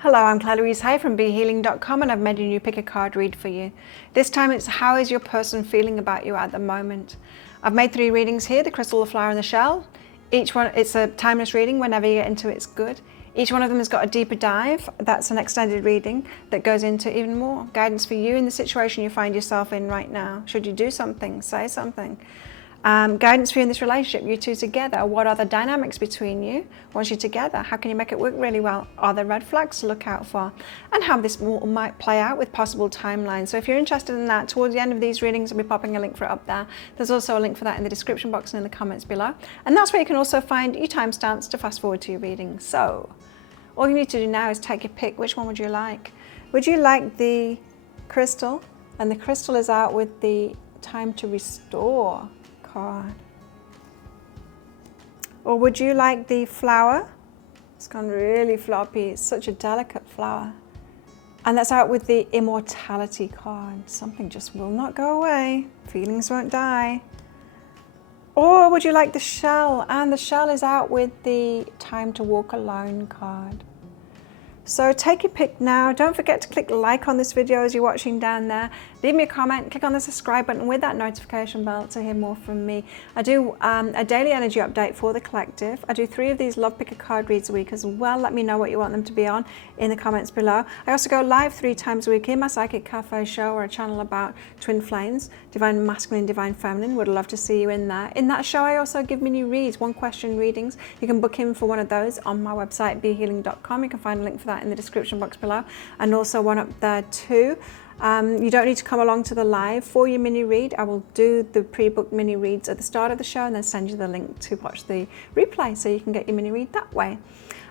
Hello, I'm Claire Louise Hay from BeHealing.com and I've made a new pick a card read for you. This time it's how is your person feeling about you at the moment. I've made 3 readings here, the crystal, the flower and the shell. Each one, it's a timeless reading, whenever you get into it, it's good. Each one of them has got a deeper dive, that's an extended reading that goes into even more guidance for you in the situation you find yourself in right now. Should you do something, say something. Guidance for you in this relationship, you two together. What are the dynamics between you once you're together? How can you make it work really well? Are there red flags to look out for? And how this might play out with possible timelines. So if you're interested in that, towards the end of these readings, I'll be popping a link for it up there. There's also a link for that in the description box and in the comments below. And that's where you can also find your timestamps to fast forward to your reading. So all you need to do now is take your pick. Which one would you like? Would you like the crystal? And the crystal is out with the time to restore card. Or would you like the flower? It's gone really floppy. It's such a delicate flower. And that's out with the immortality card. Something just will not go away. Feelings won't die. Or would you like the shell? And the shell is out with the time to walk alone card. So take your pick now. Don't forget to click like on this video as you're watching down there. Leave me a comment, click on the subscribe button with that notification bell to hear more from me. I do a daily energy update for the collective. I do 3 of these Love Pick a Card reads a week as well. Let me know what you want them to be on in the comments below. I also go live 3 times a week in my Psychic Cafe show or a channel about twin flames, divine masculine, divine feminine. Would love to see you in there. In that show, I also give mini reads, 1 question readings. You can book in for one of those on my website, BeHealing.com. You can find a link for that in the description box below, and also one up there too. You don't need to come along to the live for your mini read. I will do the pre-booked mini reads at the start of the show and then send you the link to watch the replay so you can get your mini read that way.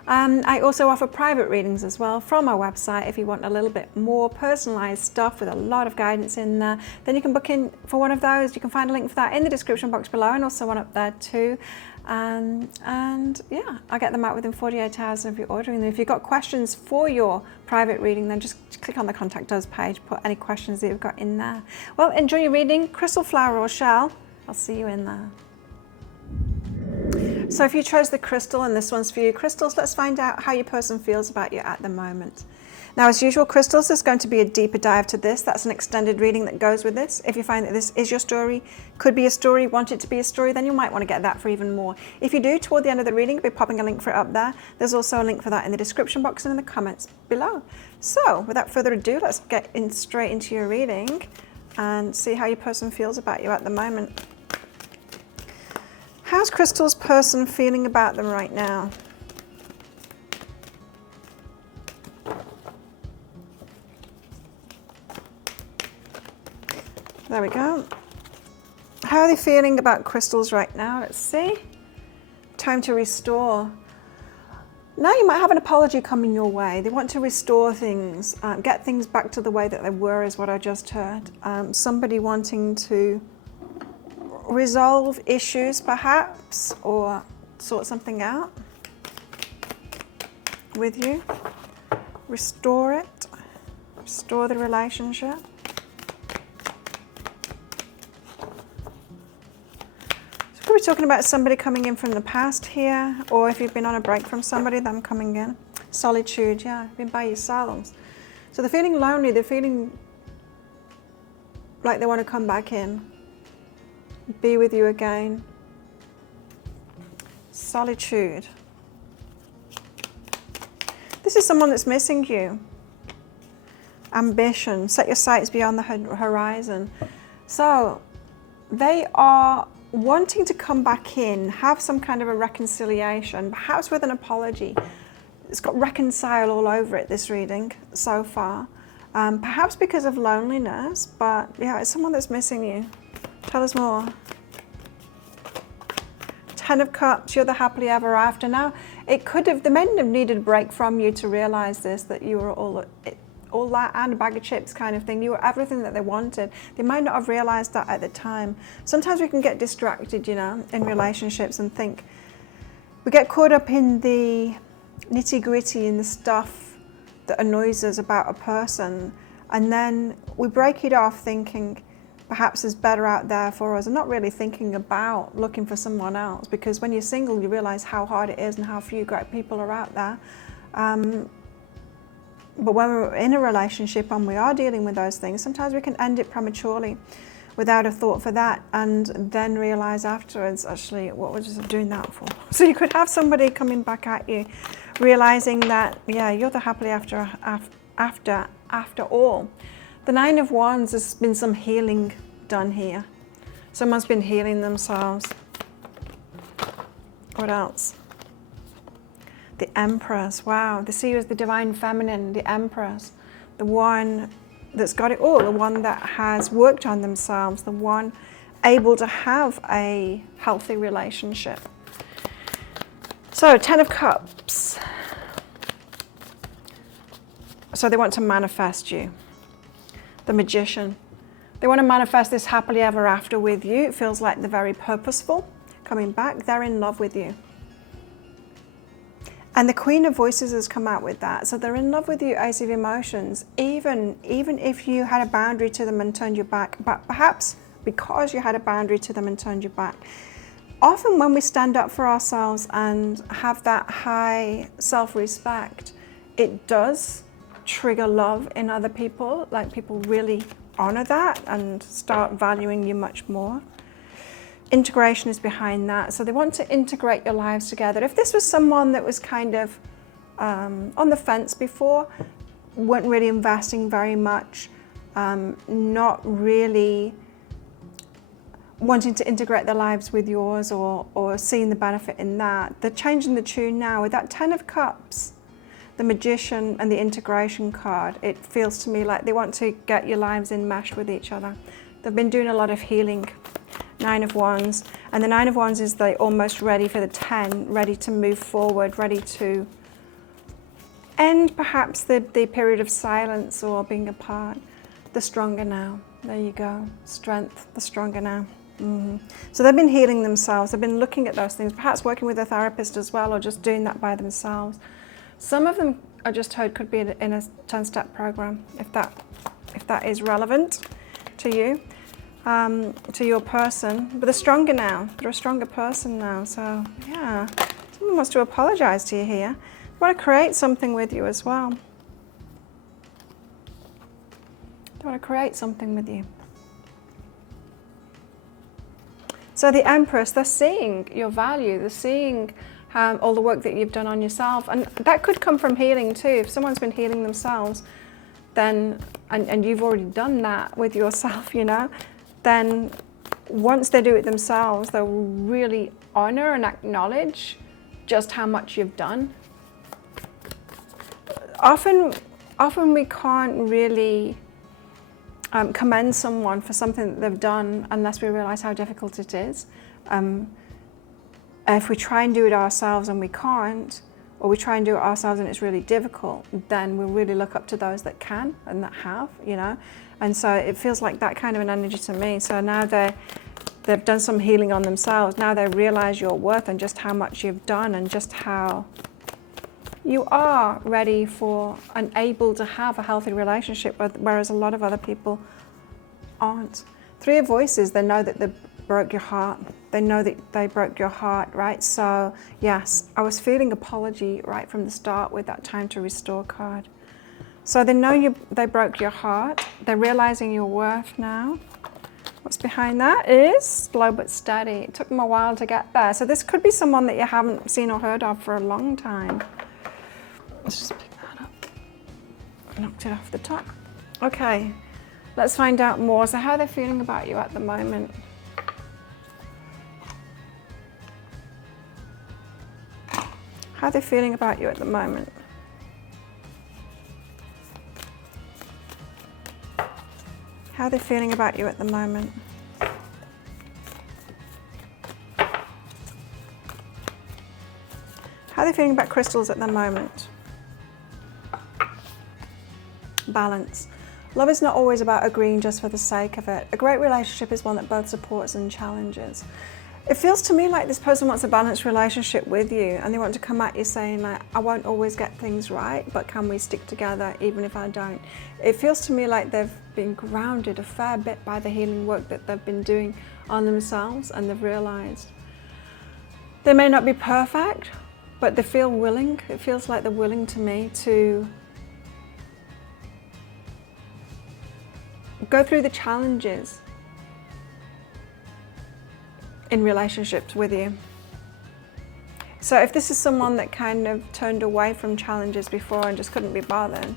I also offer private readings as well from my website. If you want a little bit more personalized stuff with a lot of guidance in there, then you can book in for one of those. You can find a link for that in the description box below and also one up there too. And yeah, I get them out within 48 hours of you ordering them. If you've got questions for your private reading, then just click on the contact us page, put any questions that you've got in there. Well, enjoy your reading, crystal, flower or shell. I'll see you in there. So if you chose the crystal and this one's for you, crystals, let's find out how your person feels about you at the moment. Now, as usual, crystals, there's going to be a deeper dive to this. That's an extended reading that goes with this. If you find that this is your story, could be a story, want it to be a story, then you might want to get that for even more. If you do, toward the end of the reading, I'll be popping a link for it up there. There's also a link for that in the description box and in the comments below. So without further ado, let's get straight into your reading and see how your person feels about you at the moment. How's Crystal's person feeling about them right now? There we go. How are they feeling about crystals right now? Let's see. Time to restore. Now you might have an apology coming your way. They want to restore things, get things back to the way that they were is what I just heard. Somebody wanting to resolve issues perhaps, or sort something out with you. Restore it. Restore the relationship. We're talking about somebody coming in from the past here, or if you've been on a break from somebody, them coming in. Solitude, yeah, been by yourselves. So they're feeling lonely, they're feeling like they want to come back in, be with you again. Solitude. This is someone that's missing you. Ambition, set your sights beyond the horizon. So they are wanting to come back in, have some kind of a reconciliation, perhaps with an apology. It's got reconcile all over it, this reading so far. Perhaps because of loneliness, but yeah, it's someone that's missing you. Tell us more. 10 of Cups, you're the happily ever after. Now, it could have, the men have needed a break from you to realize this, that you were all that and a bag of chips kind of thing. You were everything that they wanted. They might not have realized that at the time. Sometimes we can get distracted, you know, in relationships and think, we get caught up in the nitty gritty, in the stuff that annoys us about a person. And then we break it off thinking perhaps there's better out there for us, and not really thinking about looking for someone else, because when you're single, you realize how hard it is and how few great people are out there. But when we're in a relationship and we are dealing with those things, sometimes we can end it prematurely without a thought for that, and then realize afterwards, actually, what was I doing that for? So you could have somebody coming back at you, realizing that, yeah, you're the happily after all. The Nine of Wands, has been some healing done here. Someone's been healing themselves. What else? The Empress, wow. The see you as the divine feminine, the Empress, the one that's got it all, the one that has worked on themselves, the one able to have a healthy relationship. So, Ten of Cups. So they want to manifest you. The Magician. They want to manifest this happily ever after with you. It feels like they're very purposeful, coming back. They're in love with you. And the Queen of Voices has come out with that. So they're in love with you, Ace of Emotions, even if you had a boundary to them and turned your back, but perhaps because you had a boundary to them and turned your back. Often when we stand up for ourselves and have that high self-respect, it does trigger love in other people, like people really honor that and start valuing you much more. Integration is behind that. So they want to integrate your lives together. If this was someone that was kind of on the fence before, weren't really investing very much, not really wanting to integrate their lives with yours or seeing the benefit in that, they're changing the tune now. With that Ten of Cups, the Magician and the integration card, it feels to me like they want to get your lives enmeshed with each other. They've been doing a lot of healing. Nine of Wands, and the Nine of Wands is the almost ready for the 10, ready to move forward, ready to end perhaps the period of silence or being apart. The Stronger Now. There you go. Strength, the Stronger Now. So they've been healing themselves. They've been looking at those things, perhaps working with a therapist as well, or just doing that by themselves. Some of them, I just heard, could be in a 10-step program, if that is relevant to you. To your person, but they're stronger now. They're a stronger person now. So yeah, someone wants to apologize to you here. They want to create something with you as well. They want to create something with you. So the Empress, they're seeing your value. They're seeing all the work that you've done on yourself, and that could come from healing too. If someone's been healing themselves, then and you've already done that with yourself, you know. Then once they do it themselves, they'll really honor and acknowledge just how much you've done. Often we can't really commend someone for something that they've done unless we realize how difficult it is. If we try and do it ourselves and we can't, or we try and do it ourselves and it's really difficult, then we'll really look up to those that can and that have, you know. And so it feels like that kind of an energy to me. So now they've done some healing on themselves. Now they realize your worth and just how much you've done and just how you are ready for and able to have a healthy relationship, whereas a lot of other people aren't. Three of Voices, they know that they broke your heart. They know that they broke your heart, right? So yes, I was feeling apology right from the start with that Time to Restore card. So they know they broke your heart. They're realizing your worth now. What's behind that is slow but steady. It took them a while to get there. So this could be someone that you haven't seen or heard of for a long time. Let's just pick that up. Knocked it off the top. Okay, let's find out more. So how are they feeling about you at the moment? How are they feeling about you at the moment? How are they feeling about you at the moment? How are they feeling about crystals at the moment? Balance. Love is not always about agreeing just for the sake of it. A great relationship is one that both supports and challenges. It feels to me like this person wants a balanced relationship with you, and they want to come at you saying like, I won't always get things right, but can we stick together even if I don't? It feels to me like they've been grounded a fair bit by the healing work that they've been doing on themselves, and they've realized they may not be perfect, but they feel willing. It feels like they're willing to me to go through the challenges in relationships with you. So if this is someone that kind of turned away from challenges before and just couldn't be bothered,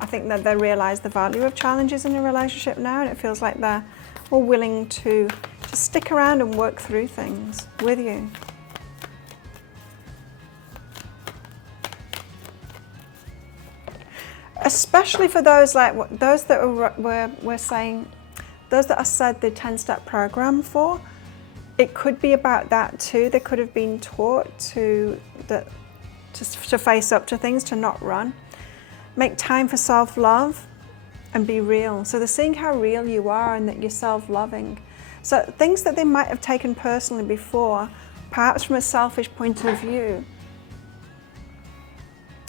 I think that they realize the value of challenges in a relationship now, and it feels like they're more willing to just stick around and work through things with you. Especially for those those that we're saying, those that I said the 10-step program for, it could be about that too. They could have been taught to face up to things, to not run. Make time for self-love and be real. So they're seeing how real you are and that you're self-loving. So things that they might have taken personally before, perhaps from a selfish point of view,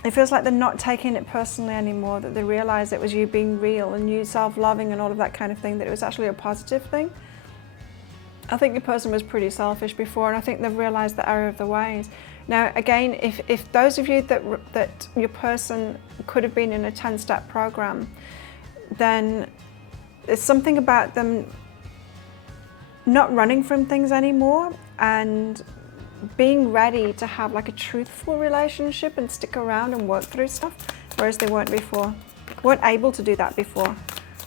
it feels like they're not taking it personally anymore, that they realize it was you being real and you self-loving and all of that kind of thing, that it was actually a positive thing. I think your person was pretty selfish before, and I think they've realized the error of the ways. Now, again, if those of you that your person could have been in a 10-step program, then there's something about them not running from things anymore and being ready to have like a truthful relationship and stick around and work through stuff, whereas they weren't before. Weren't able to do that before.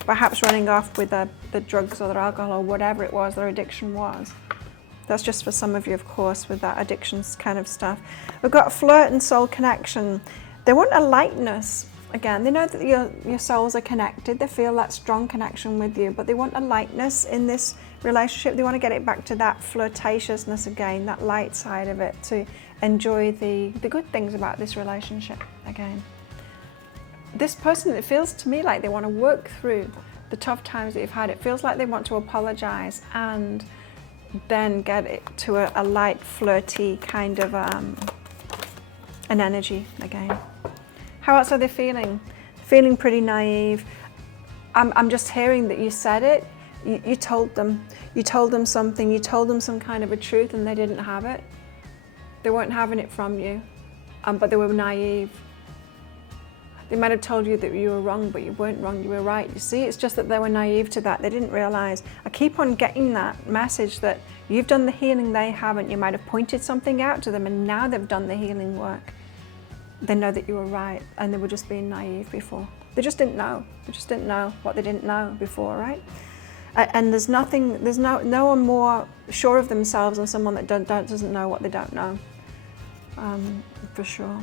Perhaps running off with the drugs or the alcohol or whatever it was their addiction was. That's just for some of you, of course, with that addictions kind of stuff. We've got flirt and soul connection. They want a lightness. Again, they know that your souls are connected. They feel that strong connection with you, but they want a lightness in this relationship. They want to get it back to that flirtatiousness again, that light side of it, to enjoy the good things about this relationship again. This person, it feels to me like they want to work through the tough times that you've had. It feels like they want to apologize and then get it to a light, flirty kind of an energy again. How else are they feeling? Feeling pretty naive. I'm just hearing that you said it. You told them something. You told them some kind of a truth, and they didn't have it. They weren't having it from you, but they were naive. They might have told you that you were wrong, but you weren't wrong, you were right. You see, it's just that they were naive to that. They didn't realize. I keep on getting that message that you've done the healing, they haven't. You might have pointed something out to them, and now they've done the healing work. They know that you were right, and they were just being naive before. They just didn't know. They just didn't know what they didn't know before, right? And there's no one more sure of themselves than someone that doesn't know what they don't know, for sure.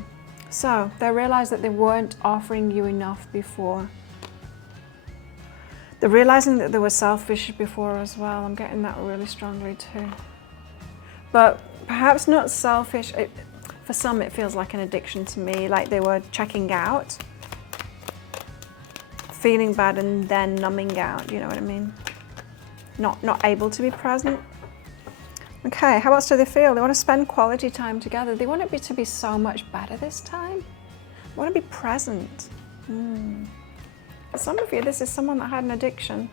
So they realized that they weren't offering you enough before. They're realizing that they were selfish before as well. I'm getting that really strongly too. But perhaps not selfish. For some, it feels like an addiction to me, like they were checking out, feeling bad and then numbing out, you know what I mean? Not able to be present. Okay, how else do they feel? They want to spend quality time together. They want it to be so much better this time. They want to be present. For some of you, this is someone that had an addiction.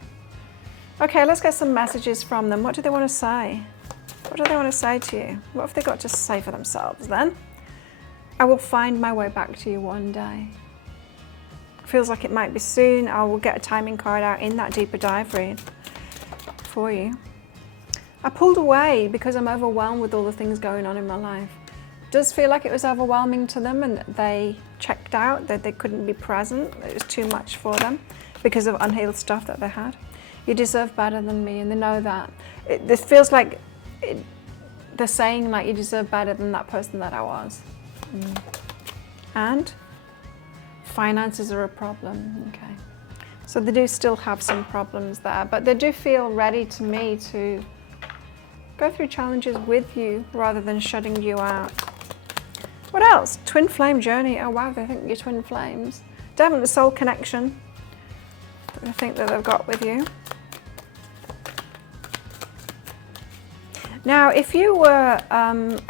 Okay, let's get some messages from them. What do they want to say? What do they want to say to you? What have they got to say for themselves then? I will find my way back to you one day. Feels like it might be soon. I will get a timing card out in that deeper dive read for you. I pulled away because I'm overwhelmed with all the things going on in my life. It does feel like it was overwhelming to them and that they checked out, that they couldn't be present. It was too much for them because of unhealed stuff that they had. You deserve better than me, and they know that. This feels like they're saying like you deserve better than that person that I was. And finances are a problem, okay. So they do still have some problems there, but they do feel ready to me to go through challenges with you rather than shutting you out. What else? Twin flame journey. Oh wow, they think you're twin flames. Definitely soul connection that they think that they've got with you. Now, if you were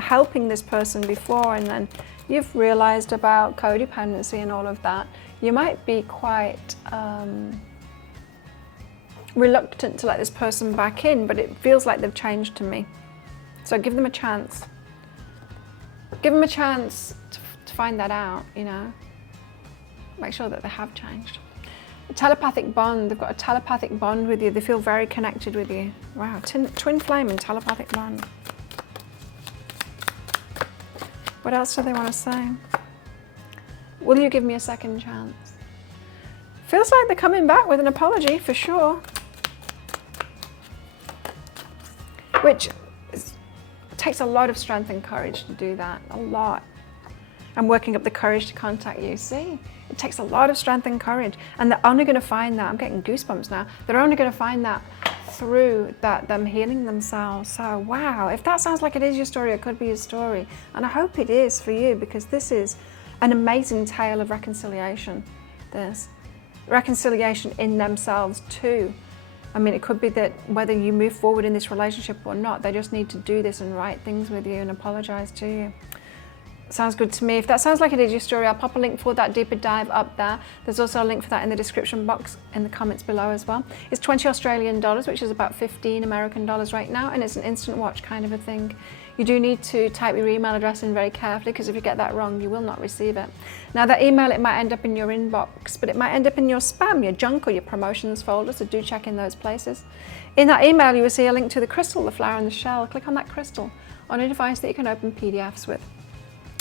helping this person before and then you've realized about codependency and all of that, you might be quite reluctant to let this person back in, but it feels like they've changed to me. So give them a chance. Give them a chance to find that out, you know. Make sure that they have changed. telepathic bond. They've got a telepathic bond with you. They feel very connected with you. Wow, twin flame and telepathic bond. What else do they want to say? Will you give me a second chance? Feels like they're coming back with an apology for sure. Which takes a lot of strength and courage to do that, a lot. And working up the courage to contact you. See, it takes a lot of strength and courage. And they're only going to find that, I'm getting goosebumps now, they're only going to find that through them healing themselves. So wow, if that sounds like it is your story, it could be your story. And I hope it is for you, because this is an amazing tale of reconciliation. There's reconciliation in themselves too. I mean, it could be that whether you move forward in this relationship or not, they just need to do this and write things with you and apologize to you. Sounds good to me. If that sounds like it is your story, I'll pop a link for that deeper dive up there. There's also a link for that in the description box in the comments below as well. It's 20 Australian dollars, which is about 15 American dollars right now, and it's an instant watch kind of a thing. You do need to type your email address in very carefully, because if you get that wrong, you will not receive it. Now that email, it might end up in your inbox, but it might end up in your spam, your junk, or your promotions folder, so do check in those places. In that email, you will see a link to the crystal, the flower and the shell. Click on that crystal on a device that you can open PDFs with.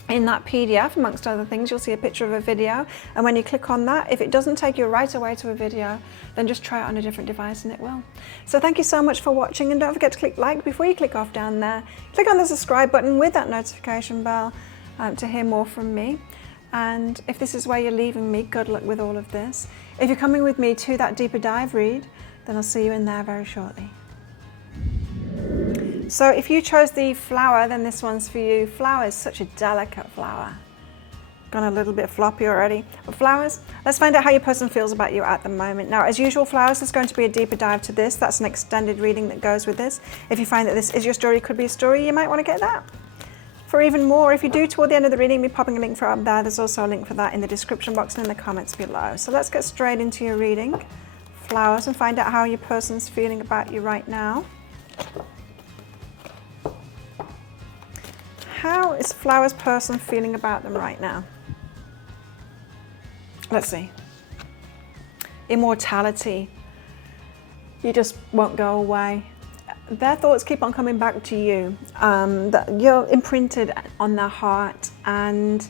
In that PDF, amongst other things, you'll see a picture of a video, and when you click on that, if it doesn't take you right away to a video, then just try it on a different device and it will. So thank you so much for watching, and don't forget to click like before you click off down there. Click on the subscribe button with that notification bell to hear more from me. And if this is where you're leaving me, good luck with all of this. If you're coming with me to that deeper dive read, then I'll see you in there very shortly. So if you chose the flower, then this one's for you. Flower is such a delicate flower. Gone a little bit floppy already. But flowers, let's find out how your person feels about you at the moment. Now, as usual, flowers, there's going to be a deeper dive to this. That's an extended reading that goes with this. If you find that this is your story, could be a story, you might want to get that. For even more, if you do toward the end of the reading, be popping a link for up there. There's also a link for that in the description box and in the comments below. So let's get straight into your reading, flowers, and find out how your person's feeling about you right now. How is Flower's person feeling about them right now? Let's see. Immortality. You just won't go away. Their thoughts keep on coming back to you. That you're imprinted on their heart, and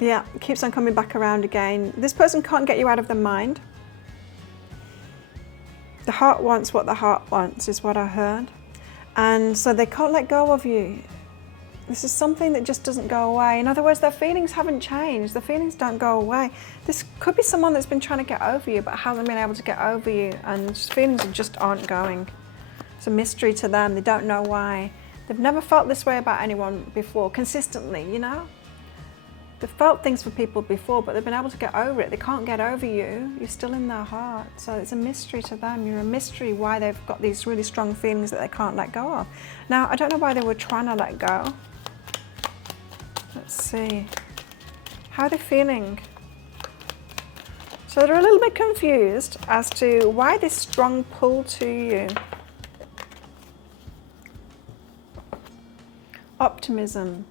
yeah, it keeps on coming back around again. This person can't get you out of the mind. The heart wants what the heart wants, is what I heard. And so they can't let go of you. This is something that just doesn't go away. In other words, their feelings haven't changed. The feelings don't go away. This could be someone that's been trying to get over you, but hasn't been able to get over you, and feelings just aren't going. It's a mystery to them. They don't know why. They've never felt this way about anyone before, consistently, you know? They've felt things for people before, but they've been able to get over it. They can't get over you. You're still in their heart. So it's a mystery to them. You're a mystery why they've got these really strong feelings that they can't let go of. Now, I don't know why they were trying to let go. Let's see. How are they feeling? So they're a little bit confused as to why this strong pull to you. Optimism.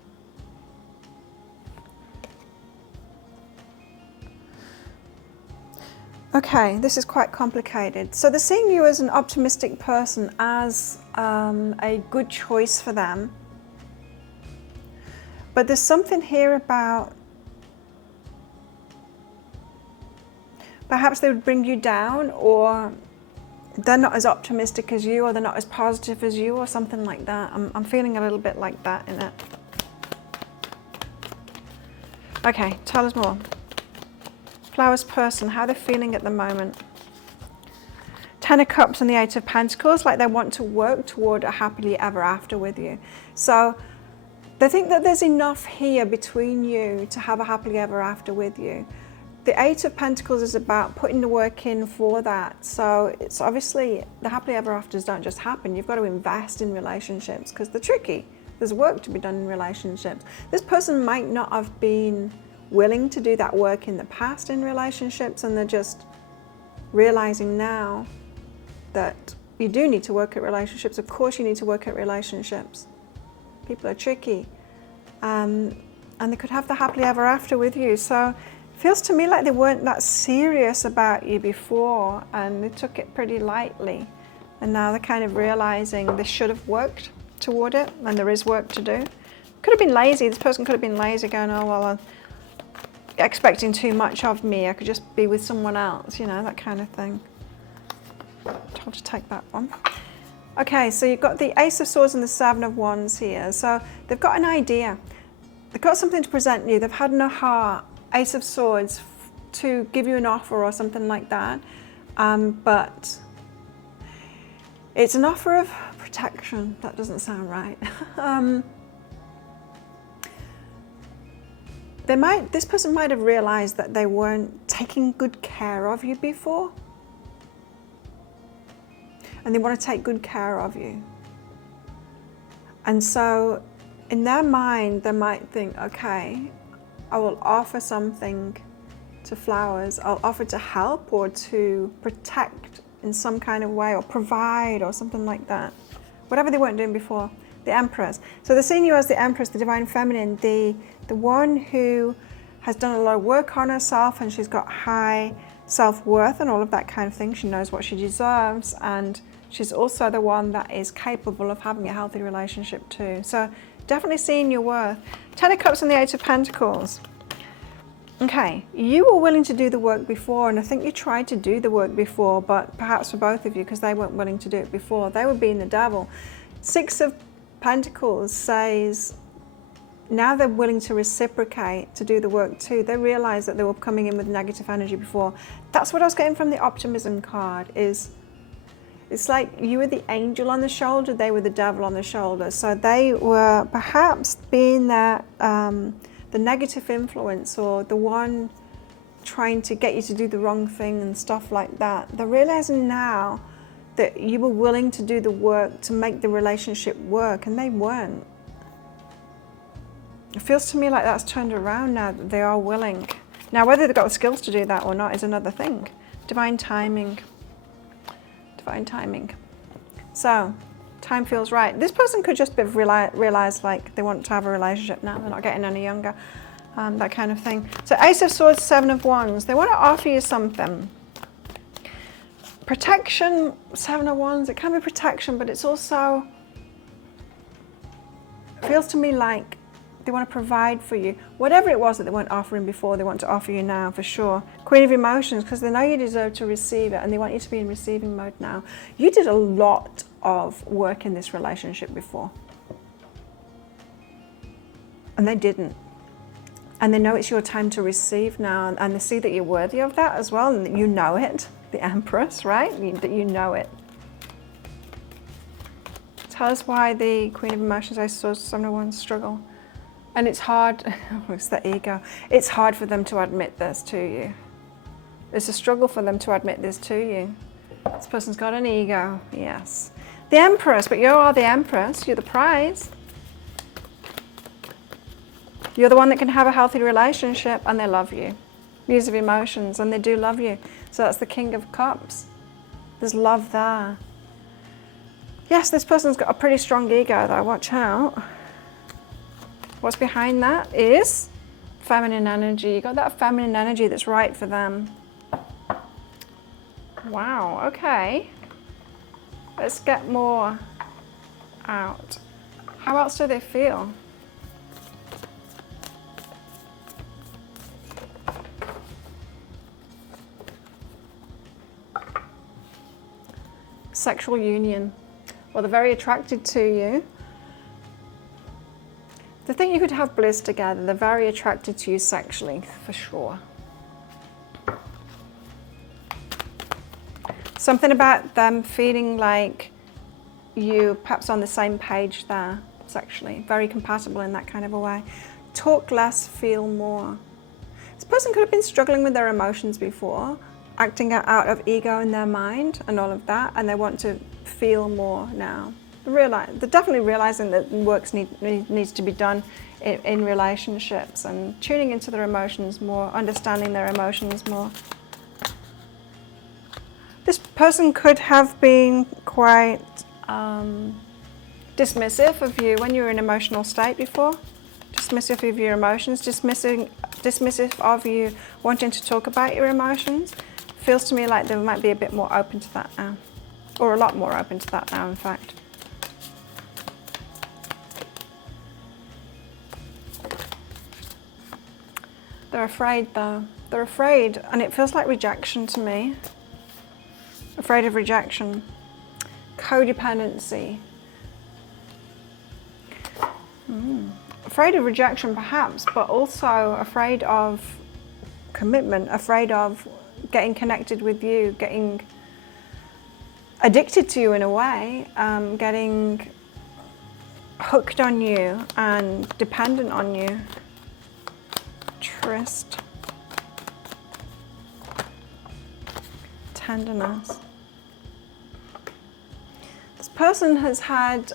Okay, this is quite complicated. So they're seeing you as an optimistic person, as a good choice for them. But there's something here about perhaps they would bring you down, or they're not as optimistic as you, or they're not as positive as you, or something like that. I'm feeling a little bit like that in it. Okay, tell us more. Flower's person, how they're feeling at the moment. Ten of Cups and the Eight of Pentacles, like they want to work toward a happily ever after with you. So they think that there's enough here between you to have a happily ever after with you. The Eight of Pentacles is about putting the work in for that. So it's obviously, the happily ever afters don't just happen. You've got to invest in relationships because they're tricky. There's work to be done in relationships. This person might not have been willing to do that work in the past in relationships, and they're just realizing now that you do need to work at relationships. Of course you need to work at relationships. People are tricky, and they could have the happily ever after with you. So Feels to me like they weren't that serious about you before, and they took it pretty lightly. And now they're kind of realizing they should have worked toward it, and there is work to do. Could have been lazy. This person could have been lazy, going, oh, well, I'm expecting too much of me. I could just be with someone else, you know, that kind of thing. Told to take that one. Okay, so you've got the Ace of Swords and the Seven of Wands here. So they've got an idea. They've got something to present you. They've had an aha, Ace of Swords, to give you an offer or something like that. But it's an offer of protection. That doesn't sound right. This person might have realized that they weren't taking good care of you before. And they want to take good care of you. And so in their mind, they might think, okay, I will offer something to flowers. I'll offer to help or to protect in some kind of way, or provide or something like that. Whatever they weren't doing before. The Empress. So they're seeing you as the Empress, the Divine Feminine, the one who has done a lot of work on herself, and she's got high self-worth and all of that kind of thing. She knows what she deserves, and she's also the one that is capable of having a healthy relationship too. So definitely seeing your worth. Ten of Cups and the Eight of Pentacles. Okay, you were willing to do the work before, and I think you tried to do the work before, but perhaps for both of you, because they weren't willing to do it before. They were being the devil. Six of Pentacles says now they're willing to reciprocate, to do the work too. They realize that they were coming in with negative energy before. That's what I was getting from the Optimism card. Is it's like you were the angel on the shoulder, they were the devil on the shoulder. So they were perhaps being that the negative influence, or the one trying to get you to do the wrong thing and stuff like that. They're realizing now that you were willing to do the work to make the relationship work, and they weren't. It feels to me like that's turned around now, that they are willing. Now, whether they've got the skills to do that or not is another thing. Divine timing. Divine timing. So, time feels right. This person could just have realized like they want to have a relationship now. They're not getting any younger. That kind of thing. So, Ace of Swords, Seven of Wands. They want to offer you something. Protection, Seven of Wands. It can be protection, but it's also, it feels to me like they want to provide for you. Whatever it was that they weren't offering before, they want to offer you now for sure. Queen of Emotions, because they know you deserve to receive it, and they want you to be in receiving mode now. You did a lot of work in this relationship before, and they didn't. And they know it's your time to receive now, and they see that you're worthy of that as well, and that you know it. The Empress, right? That you know it. Tell us why the Queen of Emotions, I saw someone struggle. And it's hard, it's the ego. It's hard for them to admit this to you. It's a struggle for them to admit this to you. This person's got an ego, yes. The Empress, but you are the Empress, you're the prize. You're the one that can have a healthy relationship, and they love you. Muse of Emotions, and they do love you. So that's the King of Cups. There's love there. Yes, this person's got a pretty strong ego though, watch out. What's behind that is feminine energy. You got that feminine energy that's right for them. Wow, okay. Let's get more out. How else do they feel? Sexual union. Well, they're very attracted to you. They think you could have bliss together. They're very attracted to you sexually, for sure. Something about them feeling like you perhaps on the same page there, sexually. Very compatible in that kind of a way. Talk less, feel more. This person could have been struggling with their emotions before, acting out of ego in their mind and all of that, and they want to feel more now. They're definitely realizing that work needs to be done in relationships, and tuning into their emotions more, understanding their emotions more. This person could have been quite dismissive of you when you were in an emotional state before. Dismissive of your emotions, dismissing dismissive of you wanting to talk about your emotions. Feels to me like they might be a bit more open to that now, or a lot more open to that now, in fact. They're afraid though. They're afraid, and it feels like rejection to me. Afraid of rejection. Codependency. Afraid of rejection perhaps, but also afraid of commitment, afraid of getting connected with you, getting addicted to you in a way, getting hooked on you and dependent on you. Trust. Tenderness. This person has had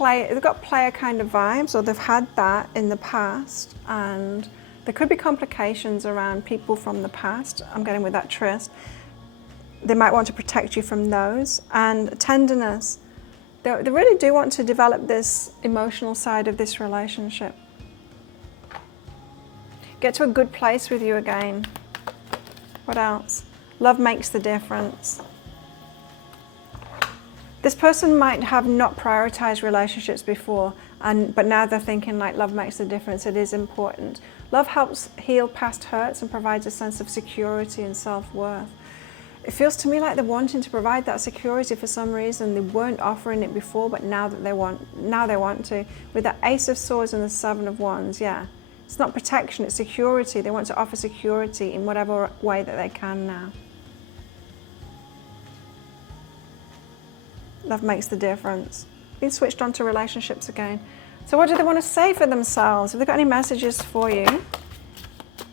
they've got player kind of vibes, or they've had that in the past, and there could be complications around people from the past. I'm getting with that trust. They might want to protect you from those. And tenderness. They really do want to develop this emotional side of this relationship. Get to a good place with you again. What else? Love makes the difference. This person might have not prioritized relationships before, but now they're thinking like love makes the difference. It is important. Love helps heal past hurts and provides a sense of security and self-worth. It feels to me like they're wanting to provide that security for some reason. They weren't offering it before, but now they want to. With the Ace of Swords and the Seven of Wands, yeah. It's not protection, it's security. They want to offer security in whatever way that they can now. Love makes the difference. Being switched on to relationships again. So what do they want to say for themselves? Have they got any messages for you?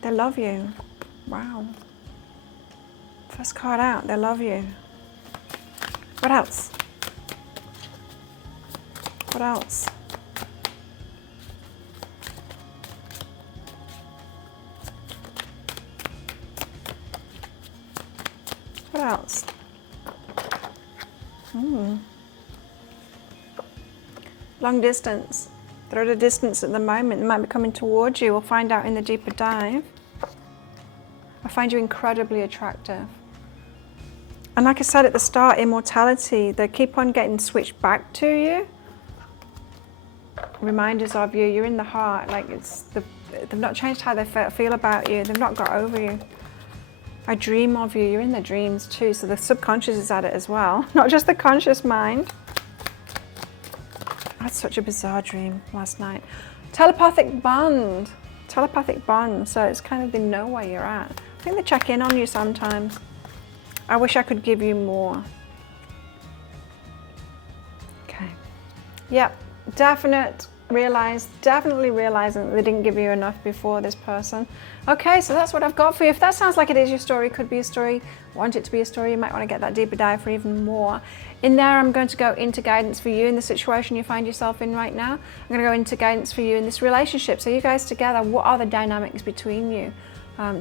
They love you. Wow. First card out, they love you. What else? What else? What else? Long distance. They're at a distance at the moment. They might be coming towards you. We'll find out in the deeper dive. I find you incredibly attractive. And like I said at the start, immortality. They keep on getting switched back to you. Reminders of you. You're in the heart. Like they've not changed how they feel about you. They've not got over you. I dream of you. You're in their dreams too. So the subconscious is at it as well. Not just the conscious mind. I had such a bizarre dream last night. Telepathic bond. Telepathic bond. So it's kind of they know where you're at. I think they check in on you sometimes. I wish I could give you more. Okay. Yep. Definitely realizing that they didn't give you enough before, this person. Okay, so that's what I've got for you. If that sounds like it is your story, could be a story, want it to be a story, you might want to get that deeper dive for even more. In there, I'm going to go into guidance for you in the situation you find yourself in right now. I'm going to go into guidance for you in this relationship. So you guys together, what are the dynamics between you?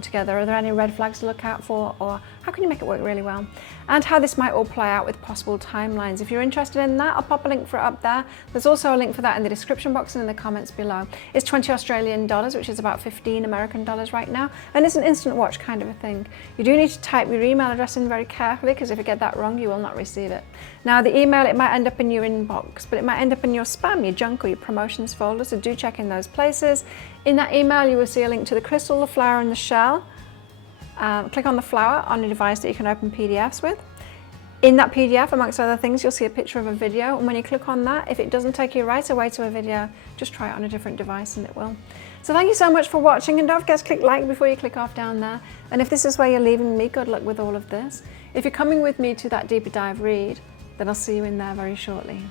Together? Are there any red flags to look out for, or how can you make it work really well? And how this might all play out with possible timelines. If you're interested in that, I'll pop a link for it up there. There's also a link for that in the description box and in the comments below. It's 20 Australian dollars, which is about 15 American dollars right now, and it's an instant watch kind of a thing. You do need to type your email address in very carefully, because if you get that wrong, you will not receive it. Now, the email, it might end up in your inbox, but it might end up in your spam, your junk, or your promotions folder, so do check in those places. In that email, you will see a link to the crystal, the flower, and the shell. Click on the flower on a device that you can open PDFs with. In that PDF, amongst other things, you'll see a picture of a video, and when you click on that, if it doesn't take you right away to a video, just try it on a different device and it will. So thank you so much for watching, and don't forget to click like before you click off down there. And if this is where you're leaving me, good luck with all of this. If you're coming with me to that deeper dive read, then I'll see you in there very shortly.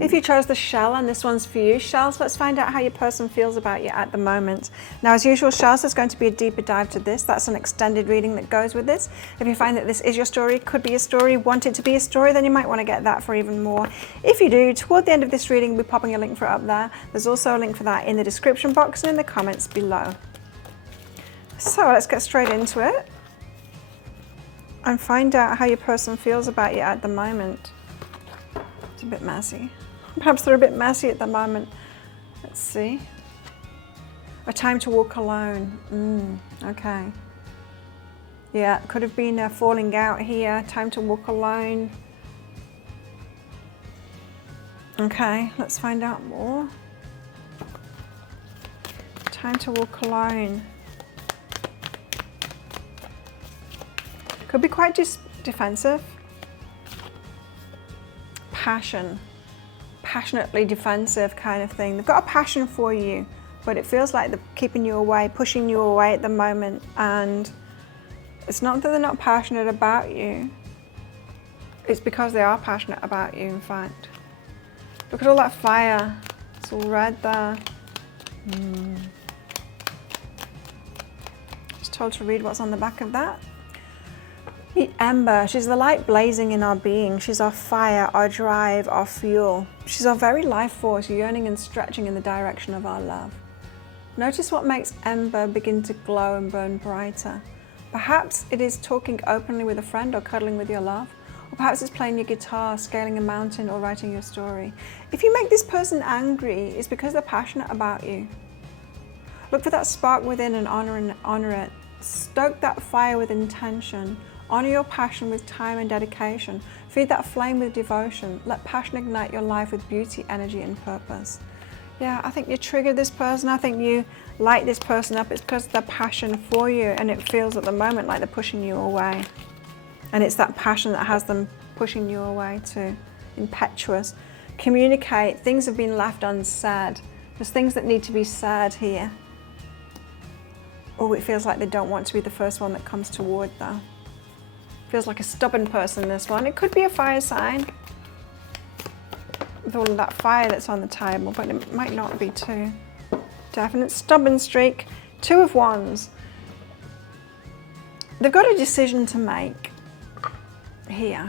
If you chose the shell and this one's for you, shells, let's find out how your person feels about you at the moment. Now, as usual, shells, there's going to be a deeper dive to this. That's an extended reading that goes with this. If you find that this is your story, could be a story, want it to be a story, then you might want to get that for even more. If you do, toward the end of this reading, we'll be popping a link for it up there. There's also a link for that in the description box and in the comments below. So let's get straight into it and find out how your person feels about you at the moment. It's a bit messy. Perhaps they're a bit messy at the moment. Let's see. A time to walk alone. Okay. Yeah, could have been a falling out here. Time to walk alone. Okay, let's find out more. Time to walk alone. Could be quite defensive. Passion. Passionately defensive kind of thing. They've got a passion for you, but it feels like they're keeping you away, pushing you away at the moment. And it's not that they're not passionate about you. It's because they are passionate about you, in fact. Look at all that fire. It's all red there. Just told to read what's on the back of that. The ember, she's the light blazing in our being. She's our fire, our drive, our fuel. She's our very life force, yearning and stretching in the direction of our love. Notice what makes ember begin to glow and burn brighter. Perhaps it is talking openly with a friend or cuddling with your love. Or perhaps it's playing your guitar, scaling a mountain, or writing your story. If you make this person angry, it's because they're passionate about you. Look for that spark within and honor it. Stoke that fire with intention. Honor your passion with time and dedication. Feed that flame with devotion. Let passion ignite your life with beauty, energy, and purpose. Yeah, I think you triggered this person. I think you light this person up. It's because of their passion for you, and it feels at the moment like they're pushing you away. And it's that passion that has them pushing you away too. Impetuous. Communicate. Things have been left unsaid. There's things that need to be said here. Oh, it feels like they don't want to be the first one that comes toward though. Feels like a stubborn person, this one. It could be a fire sign with all of that fire that's on the table, but it might not be too. Definite stubborn streak. 2 of Wands. They've got a decision to make here.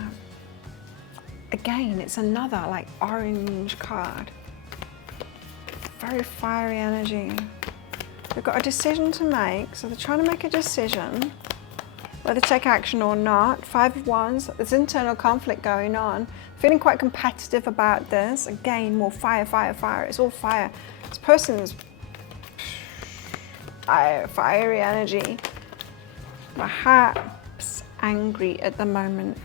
Again, it's another like orange card. Very fiery energy. They've got a decision to make, so they're trying to make a decision whether to take action or not. 5 of Wands, there's internal conflict going on. Feeling quite competitive about this. Again, more fire, fire, fire. It's all fire. This person's fiery energy. Perhaps angry at the moment.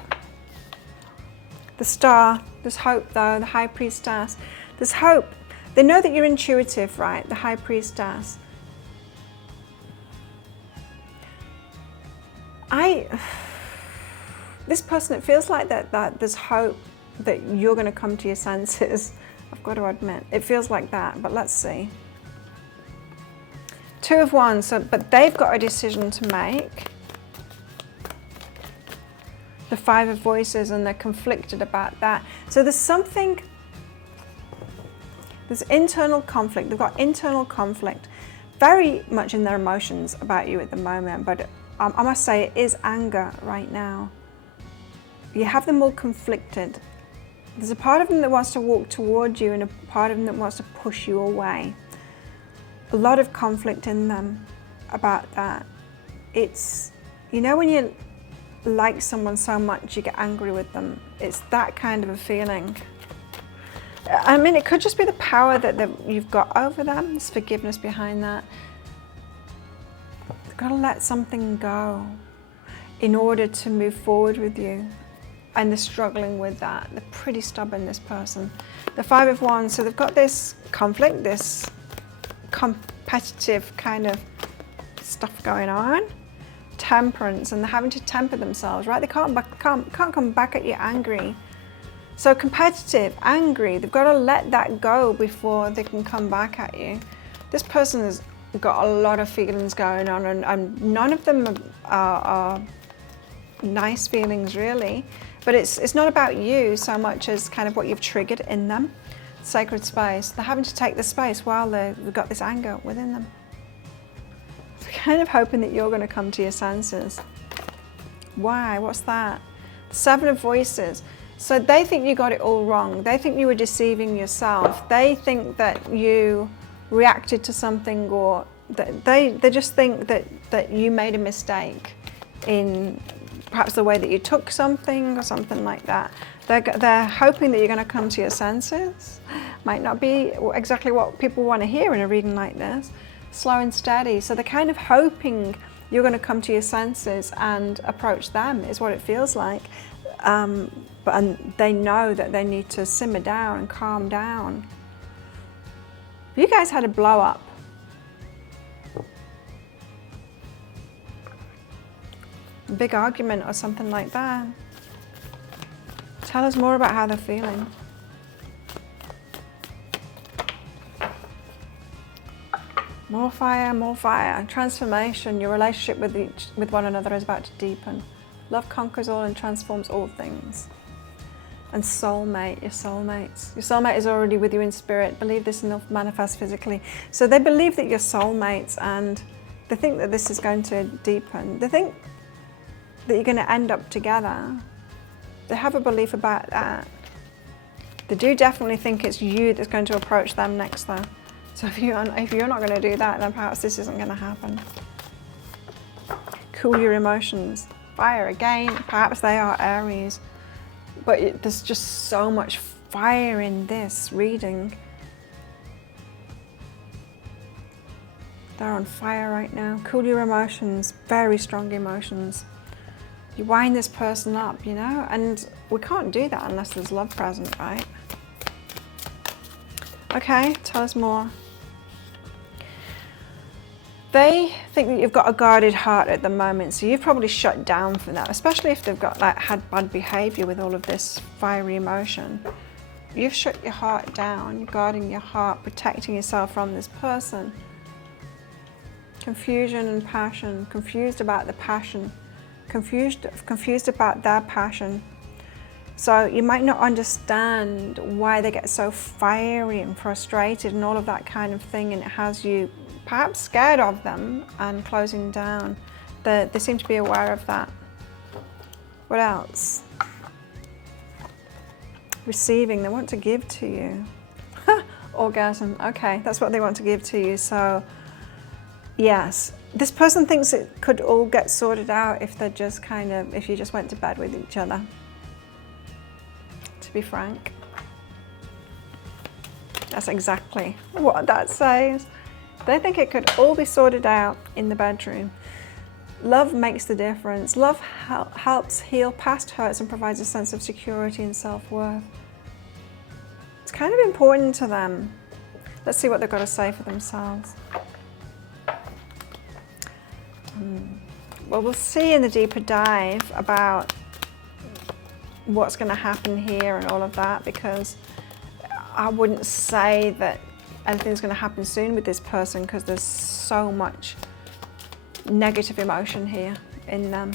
The Star, there's hope though, the High Priestess. There's hope. They know that you're intuitive, right? The High Priestess. This person, it feels like that there's hope that you're going to come to your senses. I've got to admit, it feels like that, but let's see. 2 of Wands, so, but they've got a decision to make. The 5 of Voices, and they're conflicted about that. So there's something, there's internal conflict. They've got internal conflict, very much in their emotions about you at the moment, but I must say it is anger right now. You have them all conflicted. There's a part of them that wants to walk toward you and a part of them that wants to push you away. A lot of conflict in them about that. It's, you know when you like someone so much you get angry with them. It's that kind of a feeling. I mean, it could just be the power that you've got over them. There's forgiveness behind that. You've got to let something go in order to move forward with you. And they're struggling with that. They're pretty stubborn, this person. The 5 of Wands, so they've got this conflict, this competitive kind of stuff going on. Temperance, and they're having to temper themselves, right? They can't come back at you angry. So competitive, angry, they've got to let that go before they can come back at you. This person has got a lot of feelings going on, and none of them are nice feelings really. But it's not about you so much as kind of what you've triggered in them. Sacred space. They're having to take the space while they've got this anger within them. They're kind of hoping that you're going to come to your senses. Why? What's that? 7 of Voices. So they think you got it all wrong. They think you were deceiving yourself. They think that you reacted to something, or that they just think that you made a mistake in perhaps the way that you took something or something like that. They're hoping that you're going to come to your senses. Might not be exactly what people want to hear in a reading like this. slow and steady. So they're kind of hoping you're going to come to your senses and approach them, is what it feels like. And they know that they need to simmer down and calm down. You guys had a blow up. A big argument or something like that. Tell us more about how they're feeling. More fire, transformation. Your relationship with one another is about to deepen. Love conquers all and transforms all things. And soulmate, your soulmates. Your soulmate is already with you in spirit. Believe this and they'll manifest physically. So they believe that you're soulmates and they think that this is going to deepen. They think that you're going to end up together. They have a belief about that. They do definitely think it's you that's going to approach them next though. So if you're not going to do that, then perhaps this isn't going to happen. Cool your emotions. Fire again. Perhaps they are Aries. But there's just so much fire in this reading. They're on fire right now. Cool your emotions. Very strong emotions. You wind this person up, you know? And we can't do that unless there's love present, right? Okay, tell us more. They think that you've got a guarded heart at the moment, so you've probably shut down from that, especially if they've got had bad behavior with all of this fiery emotion. You've shut your heart down, you're guarding your heart, protecting yourself from this person. Confusion and passion, confused about the passion, confused about their passion. So you might not understand why they get so fiery and frustrated and all of that kind of thing, and it has you perhaps scared of them and closing down. They seem to be aware of that. What else? Receiving, they want to give to you. Orgasm, okay, that's what they want to give to you. So yes, this person thinks it could all get sorted out if they're just if you just went to bed with each other, to be frank. That's exactly what that says. They think it could all be sorted out in the bedroom. Love makes the difference. Love helps heal past hurts and provides a sense of security and self-worth. It's kind of important to them. Let's see what they've got to say for themselves. Well, we'll see in the deeper dive about what's going to happen here and all of that, because I wouldn't say that anything's going to happen soon with this person because there's so much negative emotion here in them.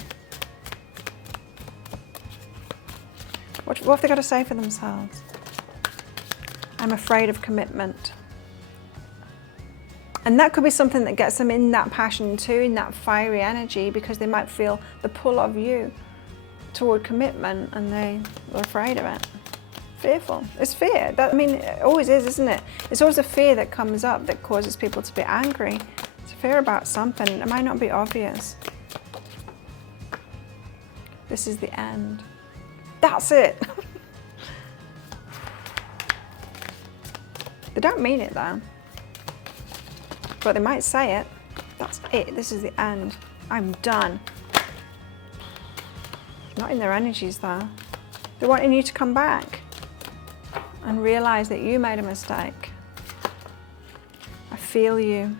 What have they got to say for themselves? I'm afraid of commitment. And that could be something that gets them in that passion too, in that fiery energy, because they might feel the pull of you toward commitment and they're afraid of it. Fearful. It's fear. It always is, isn't it? It's always a fear that comes up that causes people to be angry. It's a fear about something. It might not be obvious. This is the end. That's it. They don't mean it though. But they might say it. That's it. This is the end. I'm done. Not in their energies though. They're wanting you to come back and realize that you made a mistake. I feel you.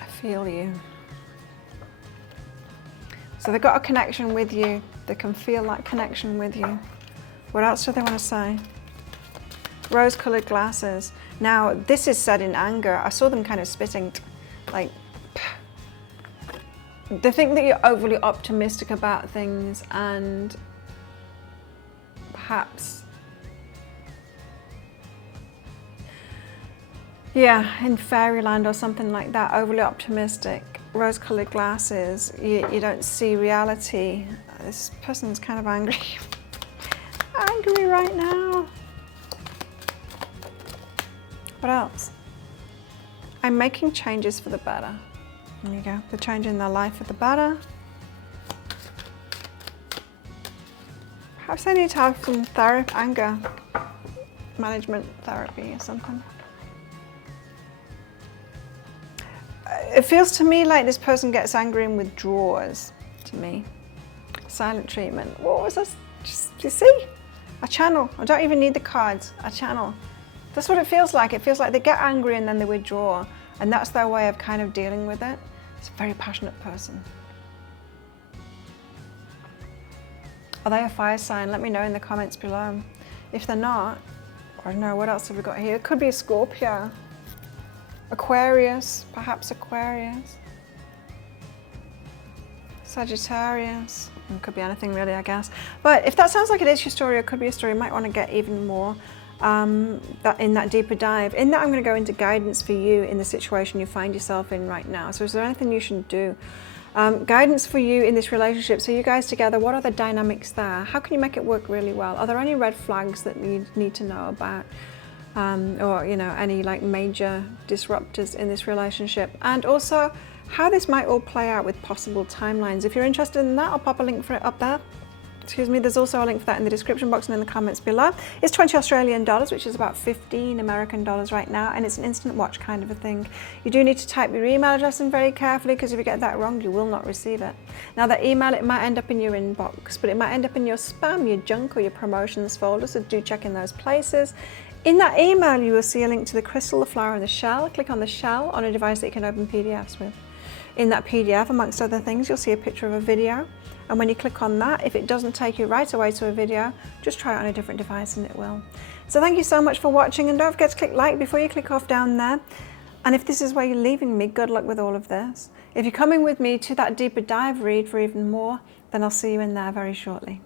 I feel you. So they've got a connection with you. They can feel that connection with you. What else do they want to say? Rose-colored glasses. Now, this is said in anger. I saw them kind of spitting, like, they think that you're overly optimistic about things and perhaps, in fairyland or something like that, overly optimistic, rose-colored glasses, you don't see reality. This person's kind of angry. Angry right now. What else? I'm making changes for the better. There you go. They're changing their life for the better. Perhaps they need to have some therapy. Anger. management therapy or something. It feels to me like this person gets angry and withdraws, to me. Silent treatment. What was this? Just, you see? I channel. I don't even need the cards. I channel. That's what it feels like. It feels like they get angry and then they withdraw. And that's their way of kind of dealing with it. It's a very passionate person. Are they a fire sign? Let me know in the comments below. If they're not, I don't know, what else have we got here? It could be a Scorpio. Aquarius, perhaps Aquarius. Sagittarius. It could be anything really, I guess. But if that sounds like it is your story, or it could be a story, you might want to get even more in that deeper dive. In that, I'm going to go into guidance for you in the situation you find yourself in right now. So is there anything you should do? Guidance for you in this relationship. So you guys together, what are the dynamics there? How can you make it work really well? Are there any red flags that you need to know about? Or, you know, any like major disruptors in this relationship? And also how this might all play out with possible timelines. If you're interested in that, I'll pop a link for it up there. Excuse me, there's also a link for that in the description box and in the comments below. It's 20 Australian dollars, which is about 15 American dollars right now, and it's an instant watch kind of a thing. You do need to type your email address in very carefully, because if you get that wrong, you will not receive it. Now, that email, it might end up in your inbox, but it might end up in your spam, your junk, or your promotions folder, so do check in those places. In that email, you will see a link to the crystal, the flower, and the shell. Click on the shell on a device that you can open PDFs with. In that PDF, amongst other things, you'll see a picture of a video. And when you click on that, if it doesn't take you right away to a video, just try it on a different device and it will. So thank you so much for watching, and don't forget to click like before you click off down there. And if this is where you're leaving me, good luck with all of this. If you're coming with me to that deeper dive read for even more, then I'll see you in there very shortly.